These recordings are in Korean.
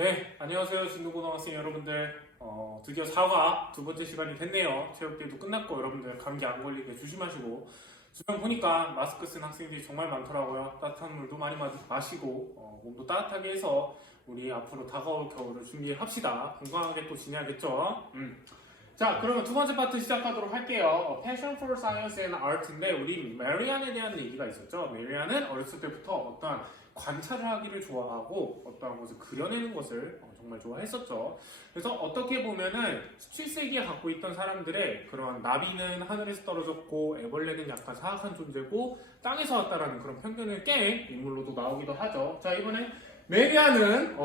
네, 안녕하세요. 진도고등학생 여러분들. 드디어 4화 두 번째 시간이 됐네요. 체육대회도 끝났고 여러분들 감기 안 걸리게 조심하시고 주변 보니까 마스크 쓴 학생들이 정말 많더라고요. 따뜻한 물도 많이 마시고 몸도 따뜻하게 해서 우리 앞으로 다가올 겨울을 준비합시다. 건강하게 또 지내야겠죠? 자, 그러면 두 번째 파트 시작하도록 할게요. Passion for Science and Art인데 우리 메리안에 대한 얘기가 있었죠. 메리안은 어렸을 때부터 어떤 관찰을 하기를 좋아하고 어떠한 것을 그려내는 것을 정말 좋아했었죠. 그래서 어떻게 보면은 17세기에 갖고 있던 사람들의 그런 나비는 하늘에서 떨어졌고 애벌레는 약간 사악한 존재고 땅에서 왔다라는 그런 편견을 깬 인물로도 나오기도 하죠. 자, 이번에 메리안은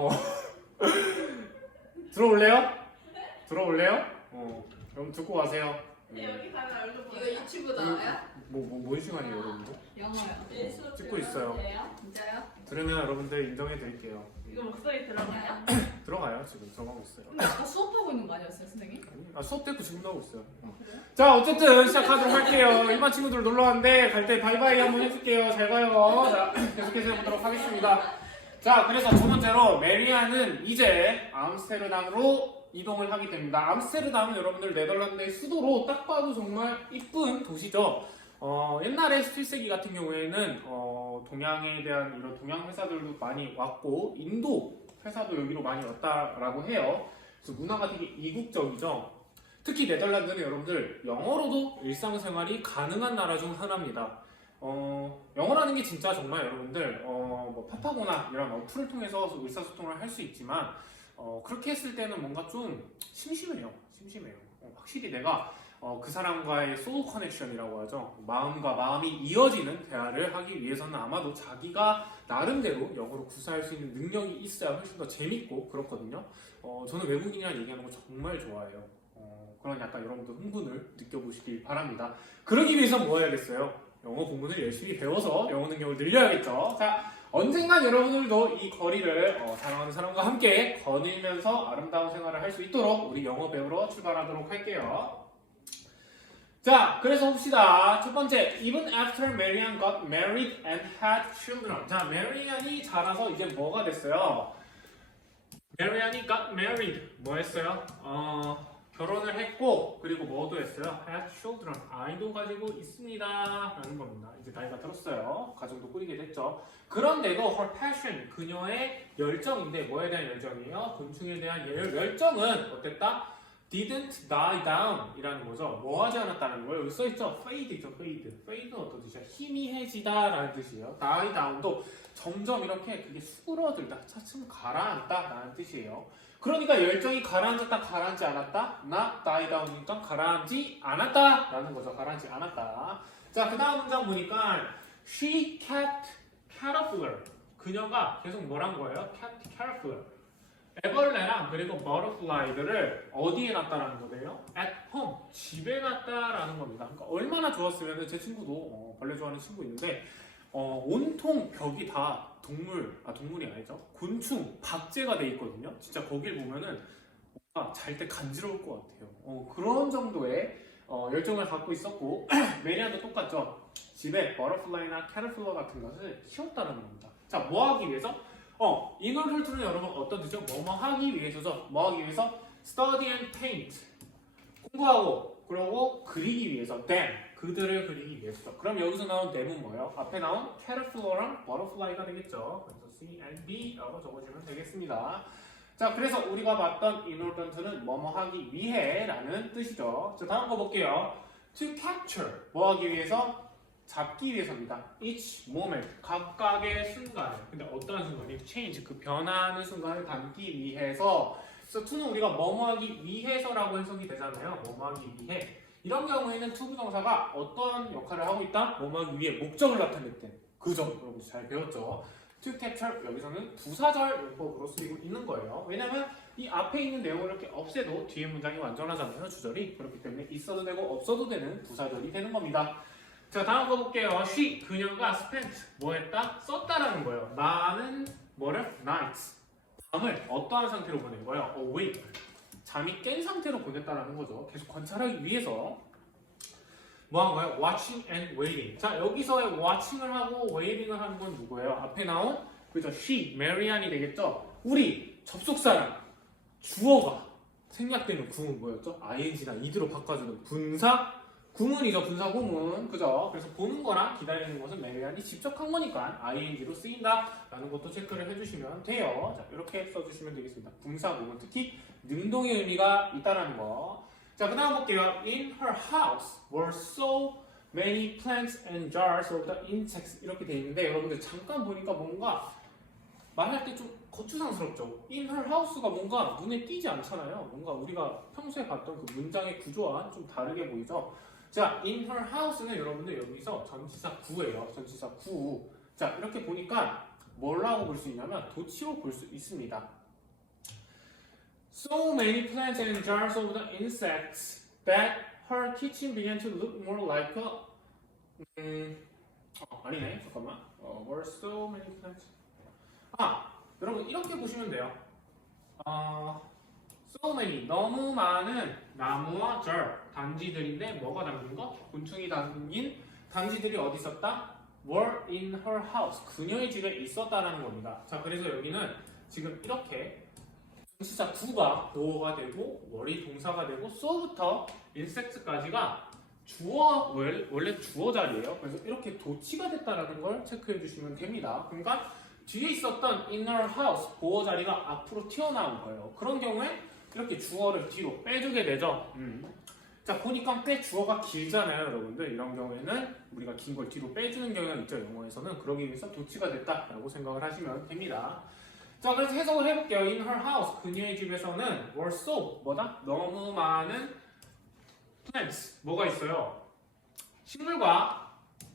들어올래요? 들어올래요? 그럼 듣고 가세요. 여기 가면 얼굴 보여요. 이거 유튜브 나와요? 뭔 시간이에요, 여러분들? 영어요. 네, 수업 찍고 있어요. 진짜요? 들으면 여러분들 인정해 드릴게요. 이거 목소리 들어가요? 들어가요, 지금 들어가고 있어요. 근데 아까 수업하고 있는 거 아니었어요, 선생님? 아니, 수업 때도 지금도 하고 있어요. 그래요? 자, 어쨌든 시작하도록 할게요. 일반 친구들 놀러 왔는데 갈 때 바이바이 한번 해줄게요. 잘 가요. 자, 계속해서 해보도록 하겠습니다. 자, 그래서 두 번째로 메리안은 이제 암스테르담으로 이동을 하게 됩니다. 암스테르담은 여러분들 네덜란드의 수도로 딱 봐도 정말 이쁜 도시죠. 옛날에 17세기 같은 경우에는 동양에 대한 이런 동양 회사들도 많이 왔고 인도 회사도 여기로 많이 왔다라고 해요. 그래서 문화가 되게 이국적이죠. 특히 네덜란드는 여러분들 영어로도 일상생활이 가능한 나라 중 하나입니다. 영어라는 게 진짜 정말 여러분들 뭐 파파고나 이런 어플을 통해서 의사소통을 할 수 있지만 그렇게 했을 때는 뭔가 좀 심심해요. 확실히 내가 그 사람과의 소울 커넥션이라고 하죠. 마음과 마음이 이어지는 대화를 하기 위해서는 아마도 자기가 나름대로 영어로 구사할 수 있는 능력이 있어야 훨씬 더 재밌고 그렇거든요. 저는 외국인이랑 얘기하는 거 정말 좋아해요. 그런 약간 여러분들 흥분을 느껴보시길 바랍니다. 그러기 위해서 뭐 해야겠어요? 영어 본문을 열심히 배워서 영어 능력을 늘려야겠죠. 자, 언젠간 여러분들도 이 거리를 사랑하는 사람과 함께 거닐면서 아름다운 생활을 할 수 있도록 우리 영어 배우러 출발하도록 할게요. 자, 그래서 봅시다. 첫 번째, even after Marianne got married and had children. 자, 메리안이 자라서 이제 뭐가 됐어요? 메리안이 got married. 뭐 했어요? 결혼을 했고 그리고 뭐도 했어요? had children. 아이도 가지고 있습니다. 라는 겁니다. 이제 나이가 들었어요. 가정도 꾸리게 됐죠. 그런데도 her passion, 그녀의 열정인데 뭐에 대한 열정이에요? 곤충에 대한 열정은 어땠다? didn't die down 이라는 거죠. 뭐 하지 않았다는 거예요? 여기 써있죠? fade죠, fade. fade는 어떤 뜻이야? 희미해지다 라는 뜻이에요. die down도 점점 이렇게 그게 수그러들다, 차츰 가라앉다 라는 뜻이에요. 그러니까 열정이 가라앉았다, 가라앉지 않았다? not die down이니까 가라앉지 않았다 라는 거죠. 가라앉지 않았다. 자, 그 다음 문장 보니까 she kept caterpillar. 그녀가 계속 뭐란 거예요? kept caterpillar. 애벌레랑 그리고 버터플라이들을 어디에 놨다라는 거예요? at home, 집에 놨다라는 겁니다. 그러니까 얼마나 좋았으면 제 친구도 벌레 좋아하는 친구 있는데 온통 벽이 다 동물이 아니죠. 곤충, 박제가 돼 있거든요. 진짜 거길 보면은 뭔가 잘 때 간지러울 것 같아요. 그런 정도의 열정을 갖고 있었고 메리안도 똑같죠. 집에 버터플라이나 캐터필러 같은 것을 키웠다는 겁니다. 자, 뭐 하기 위해서? 이놀툴트는 여러분 어떤 뜻이죠? 뭐뭐 하기 위해서죠. 뭐 하기 위해서? study and paint. 공부하고 그리고 그리기 위해서. them. 그들을 그리기 위해서죠. 그럼 여기서 나온 them은 뭐예요? 앞에 나온 caterpillar랑 butterfly가 되겠죠. 그래서 C and B라고 적어주면 되겠습니다. 자, 그래서 우리가 봤던 이놀툴트는 뭐뭐 하기 위해 라는 뜻이죠. 자, 다음 거 볼게요. to capture. 뭐 하기 위해서? 잡기 위해서입니다. each moment, 각각의 순간을. 근데 어떠한 순간이? change, 그 변하는 순간을 담기 위해서. 그래서 to는 우리가 뭐뭐 하기 위해서라고 해석이 되잖아요. 뭐뭐 하기 위해. 이런 경우에는 to 부정사가 어떤 역할을 하고 있다? 뭐뭐 하기 위해 목적을 나타낼 때. 그죠? 여러분 잘 배웠죠? to capture, 여기서는 부사절 용법으로 쓰이고 있는 거예요. 왜냐면 이 앞에 있는 내용을 이렇게 없애도 뒤에 문장이 완전하잖아요. 주절이. 그렇기 때문에 있어도 되고 없어도 되는 부사절이 되는 겁니다. 자, 다음 거 볼게요. she, 그녀가 spent, 뭐 했다? 썼다라는 거예요. 나는 뭐를? nights, 밤을 어떠한 상태로 보낸 거예요? awake, 잠이 깬 상태로 보냈다라는 거죠. 계속 관찰하기 위해서 뭐 한 거예요? watching and waiting. 자, 여기서의 watching을 하고 waiting을 하는 건 누구예요? 앞에 나온 그죠? she, 메리안이 되겠죠? 우리 접속사랑 주어가 생략되는 구문 뭐였죠? ing나 id로 바꿔주는 분사 구문이죠. 분사 구문. 그죠? 그래서 보는 거랑 기다리는 것은 메리안이 직접 한 거니까 ing로 쓰인다라는 것도 체크를 해주시면 돼요. 자, 이렇게 써주시면 되겠습니다. 분사 구문, 특히 능동의 의미가 있다라는 거. 자, 그 다음 볼게요. In her house were so many plants and jars of the insects. 이렇게 돼 있는데 여러분들 잠깐 보니까 뭔가 말할 때 좀 거추장스럽죠. In her house가 뭔가 눈에 띄지 않잖아요. 뭔가 우리가 평소에 봤던 그 문장의 구조와는 좀 다르게 보이죠. 자, in her house는 여러분들 여기서 전치사 구예요. 전치사 구. 자, 이렇게 보니까 뭐라고 볼 수 있냐면 도치로 볼 수 있습니다. So many plants and jars of the insects that her kitchen began to look more like a 아니네. 잠깐만. Were so many plants. 여러분 이렇게 보시면 돼요. So many 너무 많은 나무와 절 단지들인데 뭐가 담긴 거? 곤충이 담긴 단지들이 어디 있었다? Were in her house. 그녀의 집에 있었다라는 겁니다. 자, 그래서 여기는 지금 이렇게 전치사 구가 도어가 되고 월이 동사가 되고 so부터 insect까지가 주어 원래 주어 자리예요. 그래서 이렇게 도치가 됐다라는 걸 체크해 주시면 됩니다. 그러니까 뒤에 있었던 inner house 보어 자리가 앞으로 튀어나온 거예요. 그런 경우에 이렇게 주어를 뒤로 빼주게 되죠. 자, 보니까 꽤 주어가 길잖아요, 여러분들. 이런 경우에는 우리가 긴 걸 뒤로 빼주는 경우가 있죠, 영어에서는. 그러기 위해서 도치가 됐다라고 생각을 하시면 됩니다. 자, 그래서 해석을 해볼게요. In her house, 그녀의 집에서는 were so, 뭐다? 너무 많은 plants, 뭐가 있어요? 식물과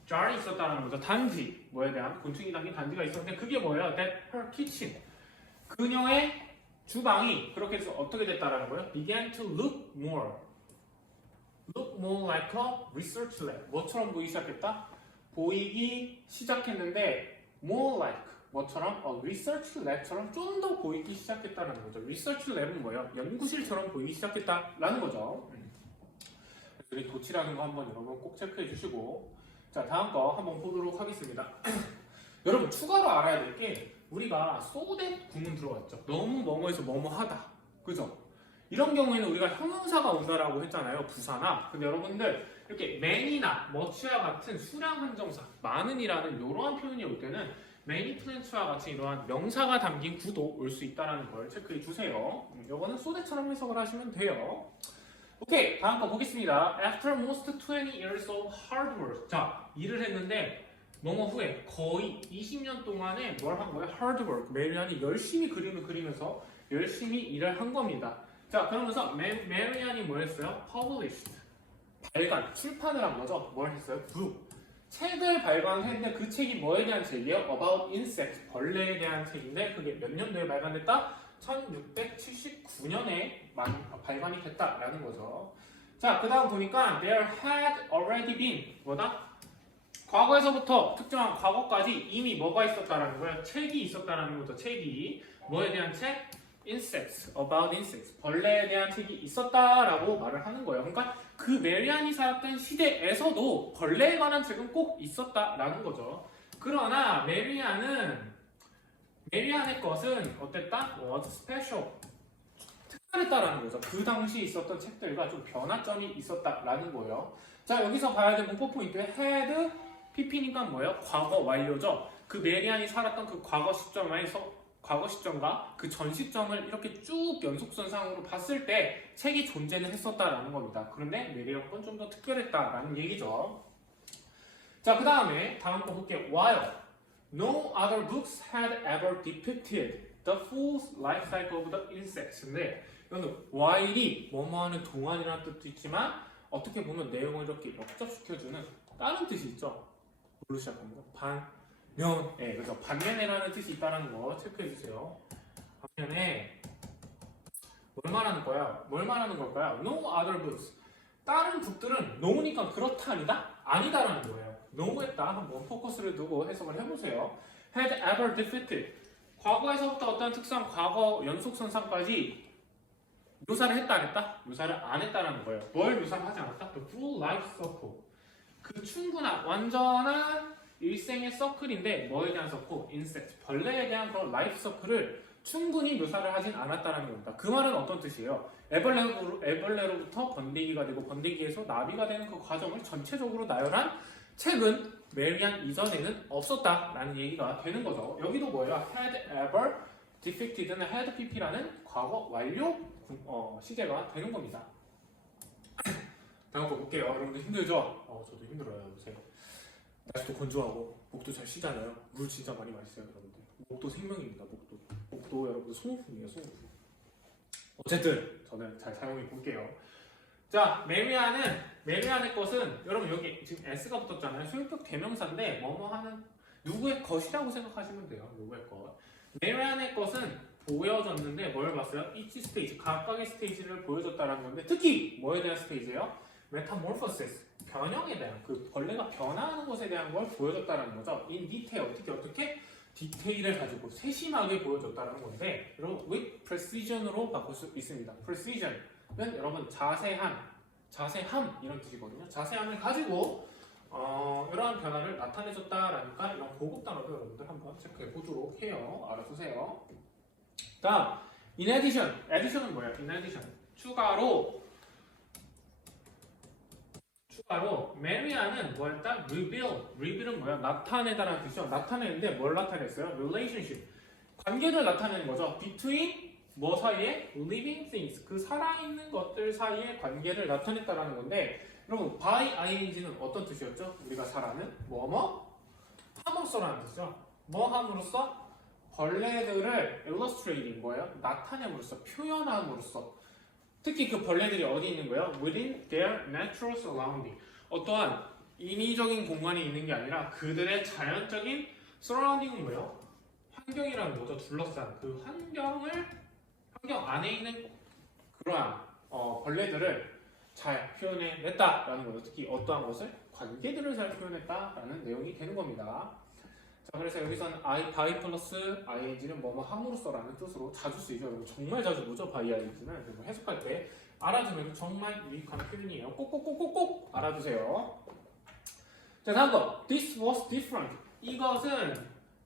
jar이 있었다는 거죠. 단지, 뭐에 대한 곤충이 담긴 단지가 있었는데 그게 뭐예요? That her kitchen, 그녀의 주방이 그렇게 해서 어떻게 됐다라는 거예요? Began to look more like a research lab. 뭐처럼 보이기 시작했다? 보이기 시작했는데 more like 뭐처럼? research lab처럼 좀 더 보이기 시작했다는 거죠. research lab은 뭐예요? 연구실처럼 보이기 시작했다라는 거죠. 그래서 이 도치라는 거 한번 여러분 꼭 체크해 주시고, 자, 다음 거 한번 보도록 하겠습니다. 여러분 추가로 알아야 될 게 우리가 so that 구문 들어갔죠. 너무 뭐뭐해서 뭐뭐하다. 그죠? 이런 경우에는 우리가 형용사가 온다라고 했잖아요. 부사나. 근데 여러분들 이렇게 many나 much와 같은 수량 한정사, 많은이라는 이러한 표현이 올 때는 many plants와 같은 이러한 명사가 담긴 구도 올 수 있다는 걸 체크해 주세요. 이거는 so that처럼 해석을 하시면 돼요. 오케이, 다음 거 보겠습니다. After almost 20 years of hard work. 자, 일을 했는데 뭐뭐 후에 거의 20년 동안에 뭘 한 거예요? hard work. 메리안이 열심히 그림을 그리면서 열심히 일을 한 겁니다. 자, 그러면서 메리안이 뭐 했어요? published. 발간, 출판을 한 거죠. 뭘 했어요? book. 책을 발간했는데 그 책이 뭐에 대한 책이에요? About insects. 벌레에 대한 책인데 그게 몇 년도에 발간됐다? 1679년에 발간이 됐다라는 거죠. 자, 그 다음 보니까 there had already been 뭐다? 과거에서부터 특정한 과거까지 이미 뭐가 있었다라는 거예요? 책이 있었다라는 거죠. 책이 뭐에 대한 책? insects, about insects. 벌레에 대한 책이 있었다라고 말을 하는 거예요. 그러니까 그 메리안이 살았던 시대에서도 벌레에 관한 책은 꼭 있었다라는 거죠. 그러나 메리안의 것은 어땠다? was special. 특별했다라는 거죠. 그 당시 있었던 책들과 좀 변화점이 있었다라는 거예요. 자, 여기서 봐야 될 문법 포인트. had, pp니까 뭐예요? 과거 완료죠. 그 메리안이 살았던 그 과거 시점과 그 전 시점을 이렇게 쭉 연속선상으로 봤을 때 책이 존재는 했었다라는 겁니다. 그런데 메리안 건 좀 더 특별했다라는 얘기죠. 자, 그 다음에 다음 거 볼게요. while no other books had ever depicted the full life cycle of the insects. 근데 이거는 while이 뭐뭐하는 동안이라는 뜻도 있지만 어떻게 보면 내용을 이렇게 역접시켜주는 다른 뜻이 있죠. 뭘로 시작합니다? 반면. 네, 그래서 반면에라는 뜻이 있다는 거 체크해주세요. 반면에 뭘 말하는 거야? 뭘 말하는 걸까요? No other books. 다른 북들은 no니까 그렇다 아니다? 아니다라는 거예요. no했다. 한번 포커스를 두고 해석을 해보세요. had ever defeated. 과거에서부터 어떤 특수한 과거 연속선상까지 묘사를 했다 안 했다? 묘사를 안 했다라는 거예요. 뭘 묘사를 하지 않았다? The full life cycle. 그 충분한 완전한 일생의 서클인데 뭐에 대한 서클? insect. 벌레에 대한 그런 라이프 서클을 충분히 묘사를 하진 않았다는 겁니다. 그 말은 어떤 뜻이에요? 애벌레로부터 번데기가 되고 번데기에서 나비가 되는 그 과정을 전체적으로 나열한 책은 메리안 이전에는 없었다라는 얘기가 되는 거죠. 여기도 뭐예요? had ever defeated는 had pp라는 과거 완료 시제가 되는 겁니다. 다음 거 볼게요. 여러분들 힘들죠? 저도 힘들어요. 요새 날씨도 건조하고 목도 잘 쉬잖아요. 물 진짜 많이 마시세요, 여러분들. 목도 생명입니다. 목도 여러분들 소모품이에요, 소모품. 어쨌든 저는 잘 사용해 볼게요. 자, 메리안의 것은 여러분 여기 지금 s가 붙었잖아요. 소유격 대명사인데 뭐뭐 하는 누구의 것이라고 생각하시면 돼요. 누구의 것. 메리안의 것은 보여졌는데 뭘 봤어요? each 스테이지, 각각의 스테이지를 보여줬다라는 건데 특히 뭐에 대한 스테이지예요? 메타모르포시스, 변형에 대한 그 벌레가 변화하는 것에 대한 걸 보여줬다라는 거죠. in detail, 어떻게 디테일을 가지고 세심하게 보여줬다는 건데 여러분 with precision으로 바꿀 수 있습니다. precision은 여러분 자세함 이런 뜻이거든요. 자세함을 가지고 이러한 변화를 나타내줬다라니까 이런 고급 단어도 여러분들 한번 체크해 보도록 해요. 알아두세요. 다음 in addition은 뭐예요? in addition 추가로 메리안은 뭐였다? reveal은 뭐야? 나타내다라는 뜻이죠. 나타내는데 뭘 나타냈어요? relationship 관계를 나타내는 거죠. between 뭐 사이에? living things 그 살아있는 것들 사이의 관계를 나타냈다라는 건데 여러분 by ing는 어떤 뜻이었죠? 우리가 잘 아는 뭐뭐 함으로써라는 뜻이죠. 뭐 함으로써? 벌레들을 illustrating 뭐예요? 나타냄으로써 표현함으로써 특히 그 벌레들이 어디 있는 거예요? Within their natural surrounding. 어떠한 인위적인 공간에 있는 게 아니라 그들의 자연적인 surrounding은 뭐예요? 환경이라는 거죠. 둘러싼 그 환경 안에 있는 그러한 벌레들을 잘 표현해냈다라는 거죠. 특히 어떠한 것을? 관계들을 잘 표현했다라는 내용이 되는 겁니다. 자, 그래서 여기서는 by 플러스 ing는 뭐뭐 함으로써라는 뜻으로 자주 쓰이죠. 여러분 정말 자주 보죠. by ing는 그래서 해석할 때 알아두면 정말 유익한 표현이에요. 꼭꼭꼭꼭꼭 알아두세요. 자, 다음 거 this was different. 이것은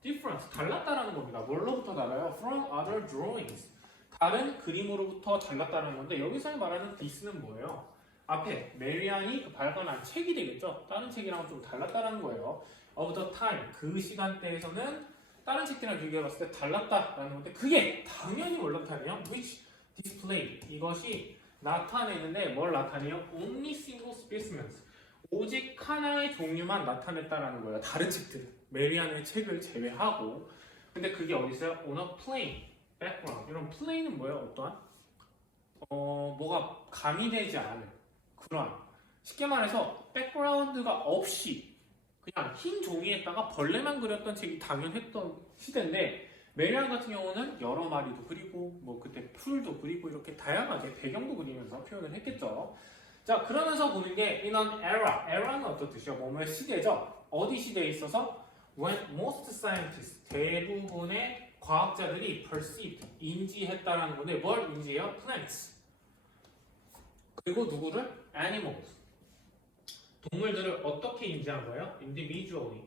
different 달랐다라는 겁니다. 뭘로부터 달라요? from other drawings. 다른 그림으로부터 달랐다는 건데 여기서 말하는 this는 뭐예요? 앞에 메리안이 발간한 책이 되겠죠. 다른 책이랑은 좀 달랐다는 거예요. of the time 그 시간대에서는 다른 책들이랑 비교해봤을 때 달랐다라는 건데 그게 당연히 뭘 나타내요? which display 이것이 나타내는데 뭘 나타내요? only single specimens 오직 하나의 종류만 나타냈다라는 거예요. 다른 책들 메리안의 책을 제외하고 근데 그게 어디 있어요? on a plain background 이런 plain은 뭐예요? 어떠한? 뭐가 가미되지 않은 그런 쉽게 말해서 백그라운드가 없이 그냥 흰 종이에다가 벌레만 그렸던 책이 당연했던 시대인데 메리안 같은 경우는 여러 마리도 그리고 뭐 그때 풀도 그리고 이렇게 다양하게 배경도 그리면서 표현을 했겠죠. 자 그러면서 보는 게 in an era는 어떤 뜻이요? 뭐뭐의 시대죠. 어디 시대에 있어서 when most scientists 대부분의 과학자들이 perceived 인지했다라는 건데 뭘 인지해요? plants 그리고 누구를? animals 동물들을 어떻게 인지한 거예요? individually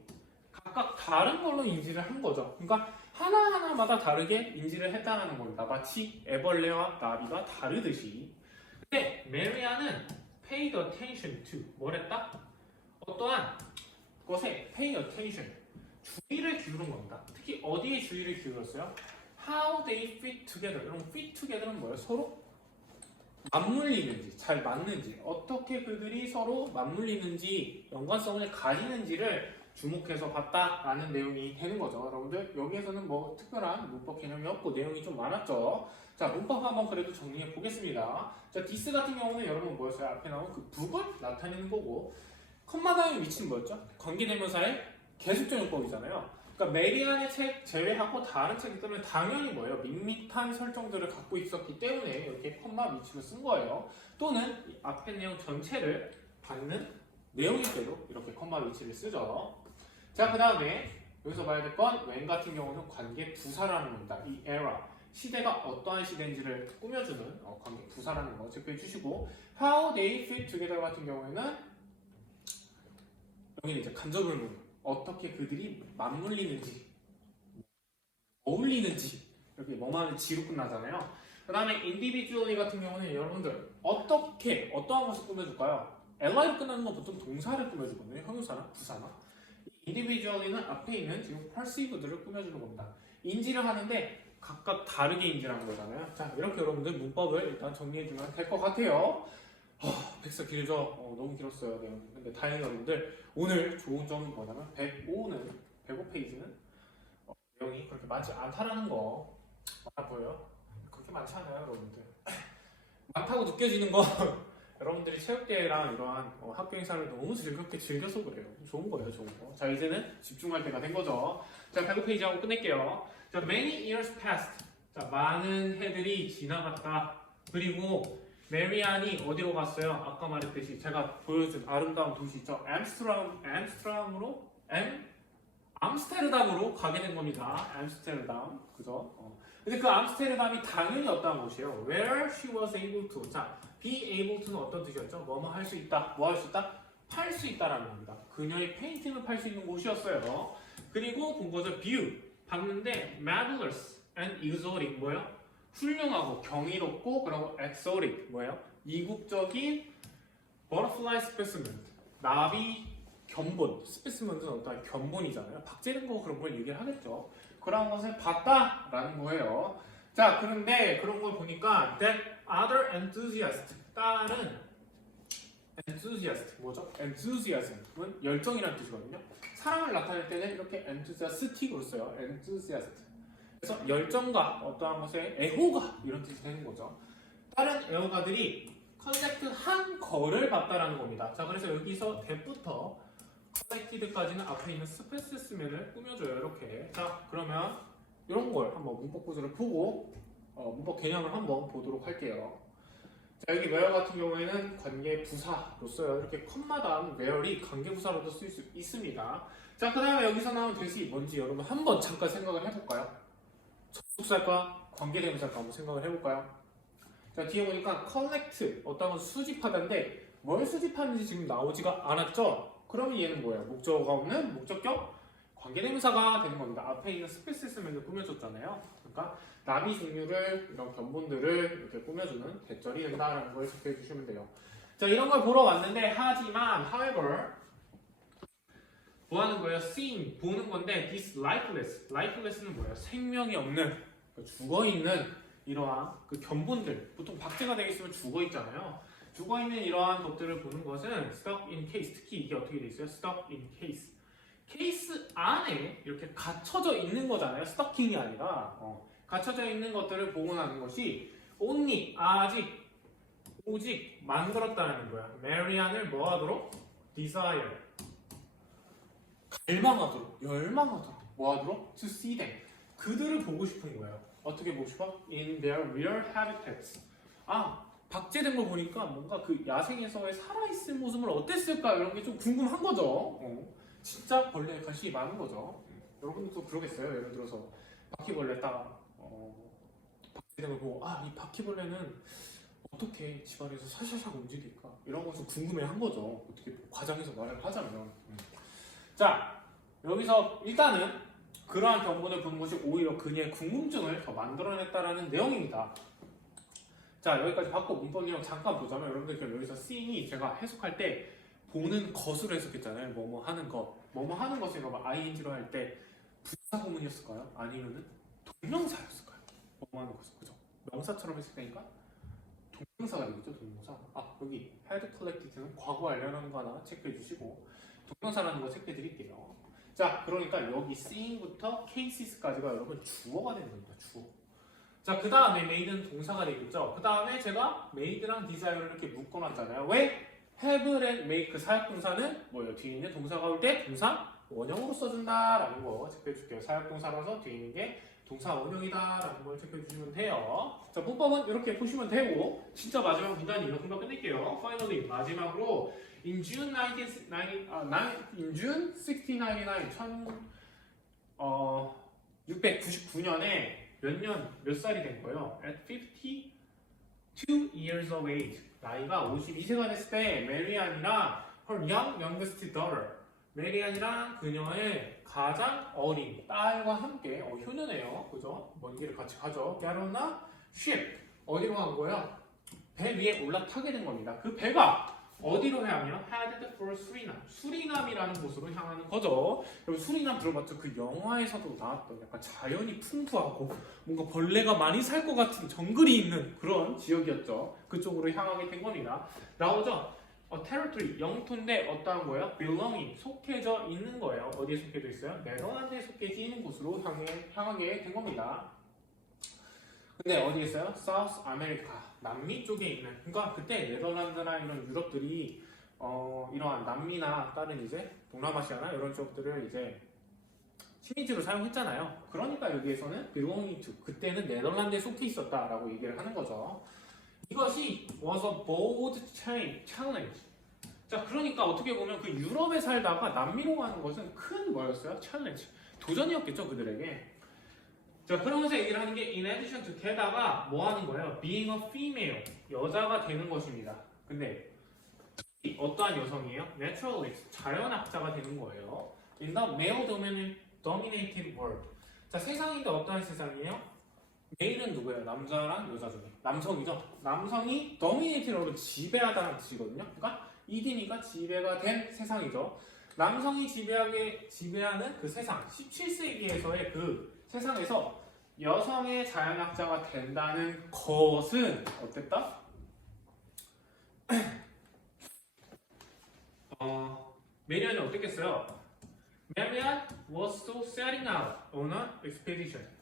각각 다른 걸로 인지를 한 거죠. 그러니까 하나하나마다 다르게 인지를 했다는 겁니다. 마치 애벌레와 나비가 다르듯이. 근데 메리안은 paid attention to 뭐랬다? 어떠한 것에 pay attention 주의를 기울인 겁니다. 특히 어디에 주의를 기울였어요? How they fit together. 여러분 fit together는 뭐예요? 서로 맞물리는지, 잘 맞는지, 어떻게 그들이 서로 맞물리는지, 연관성을 가지는지를 주목해서 봤다라는 내용이 되는 거죠. 여러분들 여기에서는 뭐 특별한 문법 개념이 없고 내용이 좀 많았죠. 자 문법 한번 그래도 정리해 보겠습니다. 자 this 같은 경우는 여러분 뭐였어요? 앞에 나온 그 북을 나타내는 거고 컴마 다음에 위치는 뭐였죠? 관계대명사의 계속적용법이잖아요. 그러니까 메리안의 책 제외하고 다른 책들은 당연히 뭐예요? 밋밋한 설정들을 갖고 있었기 때문에 이렇게 컴마 위치로 쓴 거예요. 또는 앞에 내용 전체를 받는 내용일 때도 이렇게 컴마 위치를 쓰죠. 자, 그 다음에 여기서 봐야 될 건 when 같은 경우는 관계 부사라는 겁니다. 이 era 시대가 어떠한 시대인지를 꾸며주는 관계 부사라는 거 체크해 주시고 how they fit together 같은 경우에는 여기는 이제 간접의문 어떻게 그들이 맞물리는지 어울리는지 이렇게 뭐만 지로 끝나잖아요. 그 다음에 individually 같은 경우는 여러분들 어떠한 것을 꾸며줄까요? li로 끝나는 건 보통 동사를 꾸며주거든요. 형용사나 부사나. individually는 앞에 있는 지금 perceived를 꾸며주는 겁니다. 인지를 하는데 각각 다르게 인지하는 거잖아요. 자, 이렇게 여러분들 문법을 일단 정리해주면 될 것 같아요. 백서 길죠? 너무 길었어요. 네. 근데 다행히 여러분들 오늘 좋은 점은 뭐냐면 105페이지는 내용이 그렇게 많지 않다라는 거 많아 보여요? 그렇게 많지 않아요, 여러분들. 많다고 느껴지는 건 여러분들이 체육대회랑 이러한 학교 행사를 너무 즐겁게 즐겨서 그래요. 좋은 거예요, 좋은 거. 자, 이제는 집중할 때가 된 거죠. 자, 105페이지 하고 끝낼게요. 자, many years passed. 자, 많은 해들이 지나갔다. 그리고 메리안이 어디로 갔어요? 아까 말했듯이 제가 보여준 아름다운 도시 있죠? 암스테르담으로 가게 된 겁니다. 암스테르담, 그죠? 근데 그 암스테르담이 당연히 어떠한 곳이에요? Where she was able to. 자, be able to는 어떤 뜻이었죠? 뭐뭐 할 수 있다. 뭐 할 수 있다? 팔 수 있다라는 겁니다. 그녀의 페인팅을 팔 수 있는 곳이었어요. 그리고 본 거죠. view. 봤는데 marvelous and exotic 뭐예요? 훌륭하고 경이롭고 그리고 exotic 뭐예요? 이국적인 butterfly specimen. 나비 견본. 스페시먼은 어떤 견본이잖아요. 박제된 거 그런 걸 얘기를 하겠죠. 그런 것을 봤다라는 거예요. 자, 그런데 그런 걸 보니까 that other enthusiast 다른 enthusiast 뭐죠? enthusiasm은 열정이라는 뜻이거든요. 사랑을 나타낼 때는 이렇게 enthusiastic으로 써요. enthusiast. 그래서 열정과 어떠한 것에 애호가 이런 뜻이 되는 거죠. 다른 애호가들이 collect한 거를 봤다라는 겁니다. 자, 그래서 여기서 that부터 collected까지는 앞에 있는 스페시스맨을 꾸며줘요. 이렇게. 자, 그러면 이런 걸 한번 문법 구조를 보고 문법 개념을 한번 보도록 할게요. 자, 여기 where 같은 경우에는 관계 부사로 써요. 이렇게 컴마다음 where이 관계 부사로도 쓸 수 있습니다. 자, 그 다음에 여기서 나온 대시 뭔지 여러분 한번 잠깐 생각을 해볼까요? 접속사일까? 관계대명사일까? 한번 생각을 해볼까요? 자, 뒤에 보니까 collect 어떤 건 수집하다인데 뭘 수집하는지 지금 나오지가 않았죠? 그러면 얘는 뭐예요? 목적어가 없는 목적격 관계대명사가 되는 겁니다. 앞에 있는 스페시스맨을 꾸며줬잖아요. 그러니까 나비 종류를 이런 견본들을 이렇게 꾸며주는 대절이 된다라는 걸 체크해 주시면 돼요. 자, 이런 걸 보러 왔는데 하지만 however 뭐 하는 거예요? seeing 보는 건데 this lifeless는 뭐예요? 생명이 없는 죽어있는 이러한 그 견본들 보통 박제가 되어 있으면 죽어있잖아요. 죽어있는 이러한 것들을 보는 것은 stuck in case 특히 이게 어떻게 돼 있어요? stuck in case 케이스 안에 이렇게 갇혀져 있는 거잖아요. 스토킹이 아니라 갇혀져 있는 것들을 복원하는 것이 only 오직 만들었다는 거야. 메리안을 뭐하도록? desire 열망하도록 뭐하도록? to see them 그들을 보고 싶은 거예요. 어떻게 보고 싶어? in their real habitats. 박제된 걸 보니까 뭔가 그 야생에서의 살아있을 모습을 어땠을까 이런 게 좀 궁금한 거죠. 진짜 벌레에 관심이 많은 거죠. 여러분들도 그러겠어요. 예를 들어서 바퀴벌레 딱 박제된 걸 보고 이 바퀴벌레는 어떻게 집안에서 샤샤샥 움직일까 이런 것을 궁금해한 거죠. 어떻게 과장해서 말을 하자면. 자, 여기서 일단은 그러한 견본을 보는 것이 오히려 그녀의 궁금증을 더 만들어냈다라는 내용입니다. 자, 여기까지 받고 문법 내용 잠깐 보자면 여러분들 그럼 여기서 seeing이 제가 해석할 때 보는 것으로 해석했잖아요. 뭐뭐 하는 것. 뭐뭐 하는 것을 이거 ing로 할 때 부사구문이었을까요? 아니면은 동명사였을까요? 뭐뭐 하는 것은 그죠? 명사처럼 해석되니까 동명사가 되겠죠. 동명사. 여기 had collected는 과거 완료하는 거 하나 체크해 주시고 동명사라는 거 체크해 드릴게요. 자, 그러니까 여기 seeing부터 cases까지가 여러분 주어가 되는 겁니다. 주어. 자, 그 다음에 made는 동사가 되겠죠. 그 다음에 제가 made랑 desire를 이렇게 묶어놨잖아요. 왜? have and make 사역동사는 뭐예요? 뒤에 있는 동사가 올 때 동사 원형으로 써준다라는 거 체크해 줄게요. 사역동사라서 뒤에 있는 게 동사 원형이다라는 걸 체크해 주시면 돼요. 자, 문법은 이렇게 보시면 되고 진짜 마지막 문단이 이렇게 끝낼게요. Finally 마지막으로 in June 1699년에 몇 살이 된 거예요? At 52 years of age 나이가 52세가 됐을 때 메리안이랑 her youngest daughter 메리안이랑 그녀의 가장 어린 딸과 함께 효녀네요. 그죠? 먼 길을 같이 가죠. 게로나 ship 어디로 간 거예요? 배 위에 올라타게 된 겁니다. 그 배가 어디로 향해요? headed for Suriname. 수리남이라는 곳으로 향하는 거죠. 여러분 수리남 들어봤죠? 그 영화에서도 나왔던 약간 자연이 풍부하고 뭔가 벌레가 많이 살 것 같은 정글이 있는 그런 지역이었죠. 그쪽으로 향하게 된 겁니다. 나오죠? territory 영토인데 어떠한 거예요? belonging 속해져 있는 거예요. 어디에 속해져 있어요? 네덜란드에 속해져 있는 곳으로 향하게 된 겁니다. 근데 어디에 있어요? 사우스 아메리카 남미 쪽에 있는 그러니까 그때 네덜란드나 이런 유럽들이 이러한 남미나 다른 이제 동남아시아나 이런 쪽들을 이제 식민지로 사용했잖아요. 그러니까 여기에서는 belonging to 그때는 네덜란드에 속해 있었다라고 얘기를 하는 거죠. 이것이 was a bold challenge. 자, 그러니까 어떻게 보면 그 유럽에 살다가 남미로 가는 것은 큰 뭐였어요? challenge. 도전이었겠죠, 그들에게. 자, 그러면서 얘기를 하는 게 in addition to 게다가 뭐 하는 거예요? being a female. 여자가 되는 것입니다. 근데 어떠한 여성이에요? naturalist. 자연학자가 되는 거예요. in the male dominated world. 자, 세상인데 어떠한 세상이에요? 메일은 누구예요? 남자랑 여자 중에 남성이죠. 남성이 dominated로 지배하다는 뜻이거든요. 그러니까 이딘이가 지배가 된 세상이죠. 남성이 지배하는 그 세상 17세기에서의 그 세상에서 여성의 자연학자가 된다는 것은 어땠다? 메리안이 어땠겠어요? Marian was so setting out on an expedition.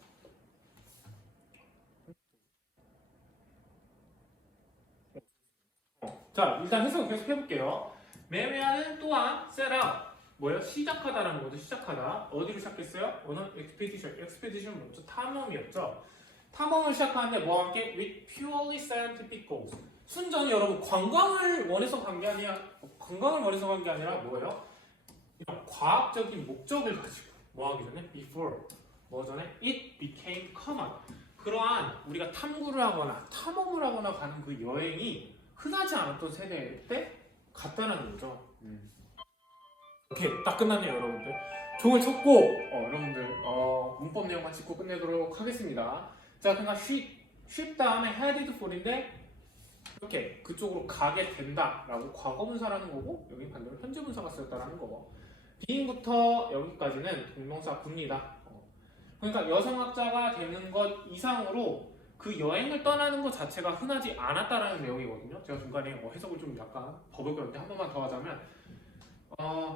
자, 일단 해석을 계속 해볼게요. 메리안은 또한 set out 뭐예요? 시작하다라는 거죠. 시작하다. 어디로 시작했어요? 어느 expedition 뭐죠? 탐험이었죠. 탐험을 시작하는데 뭐와 함께 with purely scientific goals. 순전히 여러분 관광을 원해서 간 게 아니라 뭐예요? 이런 과학적인 목적을 가지고 뭐 하기 전에 before 뭐 전에 it became common. 그러한 우리가 탐구를 하거나 탐험을 하거나 가는 그 여행이 흔하지 않았던 세대 때 갔다라는 거죠. 이렇게 딱 끝났네요, 여러분들. 종을 쳤고 여러분들 문법 내용만 짚고 끝내도록 하겠습니다. 자, 그러니까 ship 다음에 headed for인데 이렇게 그쪽으로 가게 된다라고 과거분사라는 거고 여기 반대로 현재분사가 쓰였다라는 거고 being부터 여기까지는 동명사구입니다. 그러니까 여성학자가 되는 것 이상으로 그 여행을 떠나는 것 자체가 흔하지 않았다라는 내용이거든요. 제가 중간에 해석을 좀 약간 버벅였는데 한 번만 더 하자면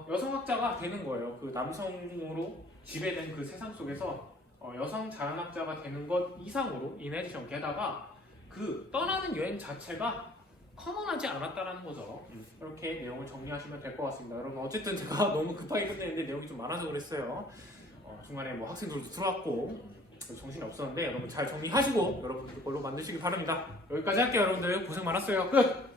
여성학자가 되는 거예요. 그 남성으로 지배된 그 세상 속에서 여성 자연학자가 되는 것 이상으로 인에디션 게다가 그 떠나는 여행 자체가 커먼하지 않았다라는 거죠. 이렇게 내용을 정리하시면 될 것 같습니다. 여러분 어쨌든 제가 너무 급하게 끝냈는데 내용이 좀 많아서 그랬어요. 중간에 뭐 학생들도 들어왔고 정신이 없었는데 여러분 잘 정리하시고 여러분들 걸로 만드시기 바랍니다. 여기까지 할게요. 여러분들 고생 많았어요. 끝!